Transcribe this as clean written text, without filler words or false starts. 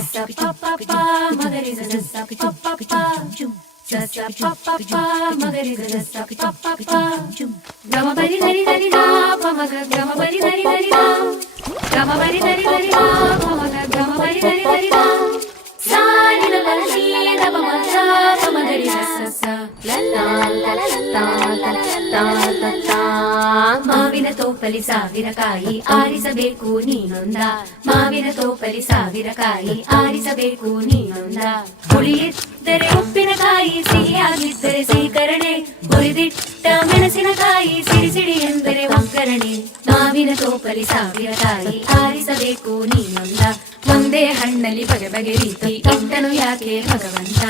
sa pa pa pa magari sa sa pa pa pa sa sa pa pa pa magari sa sa pa pa pa gama bari dari dari da pa maga gama bari dari dari da gama bari dari dari da pa maga gama bari dari dari da sa ni la la ni da pa ma sa pa magari sa sa la la la la la la la la la ಮಾವಿನ ತೋಪಲಿ ಸಾವಿರಕಾಯಿ ಆರಿಸಬೇಕು ನೀನೊಂದ ಮಾವಿನ ತೋಪಲಿ ಸಾವಿರಕಾಯಿ ಆರಿಸಬೇಕು ನೀನೊಂದ ಹುಳಿಯಿದ್ದರೆ ಉಪ್ಪಿನಕಾಯಿ ಸಿಹಿಯಾಗಿದ್ದರೆ ಸೀಕರಣೆ ಹುರಿದಿಟ್ಟ ಮೆಣಸಿನಕಾಯಿ ಸಿಡಿ ಸಿಡಿ ಎಂದರೆ ಒಗ್ಗರಣೆ ಮಾವಿನ ತೋಪಲಿ ಸಾವಿರಕಾಯಿ ಆರಿಸಬೇಕು ನೀನೊಂದ ಒಂದೇ ಹಣ್ಣಲ್ಲಿ ಬಗೆ ಬಗೆ ರೀತಿ ಇಟ್ಟನು ಯಾಕೆ ಭಗವಂತ